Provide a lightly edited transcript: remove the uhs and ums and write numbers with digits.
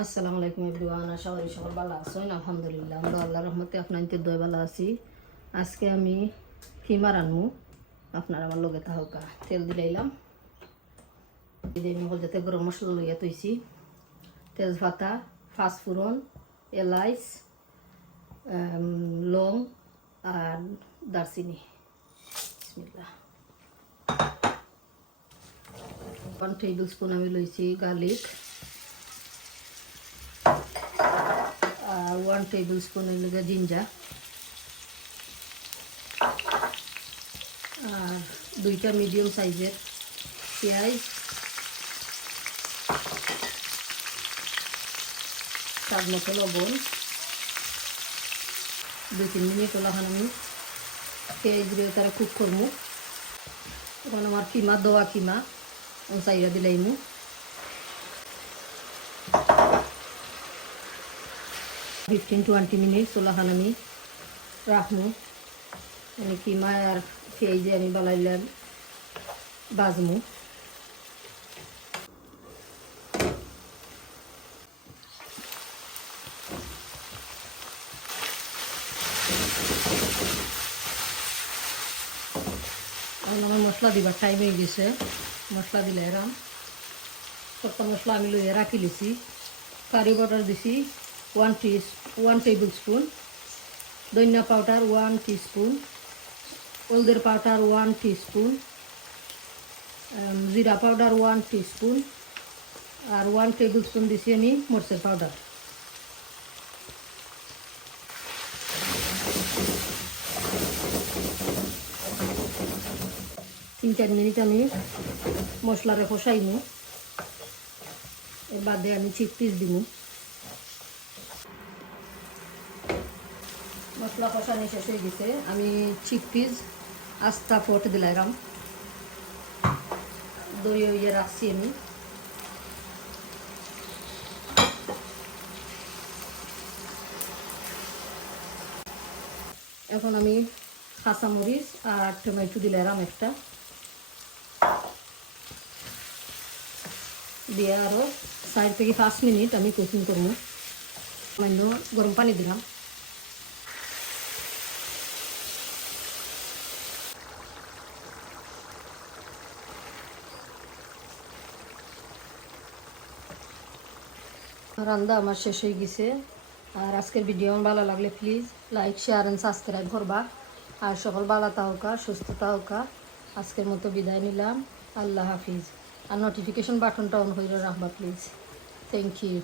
আসসালামু আলাইকুম এভরিওয়ান, আশা করি সকল ভালো আছেন। আলহামদুলিল্লাহ আমরা আল্লাহর রহমতে আপনাদের দয় ভালো আছি। আজকে আমি কিমা রান্নু, আপনারা আমার লগে থাকা। তেল দিলাইলাম, যাতে গরম মশলা লইয়া তৈছি, তেজপাতা, পাঁচফোড়ন, এলাইচ, লং আর দারচিনি। বিসমিল্লাহ। 1 টেবিল স্পুন আমি লইছি গার্লিক, 1 টেবিল স্পুন লগে জিঞ্জার, আর 2টা মিডিয়াম সাইজের পেঁয়াজ, স্বাদ মতো লবণ। 2-3 মিনিট ওলাখান আমি পেঁয়াজ দিয়ে তারা কুক করবো। তখন আমার কিমা দোয়া কিমা চাইরা দিলাইমু। 15-20 মিনিট ওলাখান আমি রাখবো। মানে কিমা আর পেঁয়াজে আমি বালাইলাম বাজমু। এখন আমার মশলা দিবার টাইম হয়ে গেছে। মশলা দিলে এরাম সব মশলা আমি লইয়া রাখি লিছি। কারি পাউডার দিছি 1 টেবিল স্পুন, ধনিয়া পাউডার 1 টিস্পুন, হলদের পাউডার 1 টিস্পুন, জিরা পাউডার 1 টিস্পুন, আর 1 টেবিল স্পুন দিছি আমি মরিচের পাউডার। তিন 4 মিনিট আমি মশলারে কষাইমু। এর বাদে আমি চিকপিস দিব। মশলা কষানো শেষ হয়ে গেছে, আমি চিকপিস আস্তা ফট দিলাম, দই ইয়ে রাখছি আমি। এখন আমি কাঁচামরিচ আর টমেটো দিলাম একটা, দিয়ে আরও 4 থেকে 5 মিনিট আমি কুকিং করবো। সামান্য গরম পানি দিলাম। রান্না আমার শেষ হয়ে গেছে। আর আজকের ভিডিও আমার ভালো লাগলে please like, share and subscribe করবা। আর সকল ভালো থাকা, সুস্থ থাকা। আজকের মতো বিদায় নিলাম। আল্লাহ হাফিজ। আর নোটিফিকেশন বাটনটা অন করে রাখবা প্লিজ। Thank you.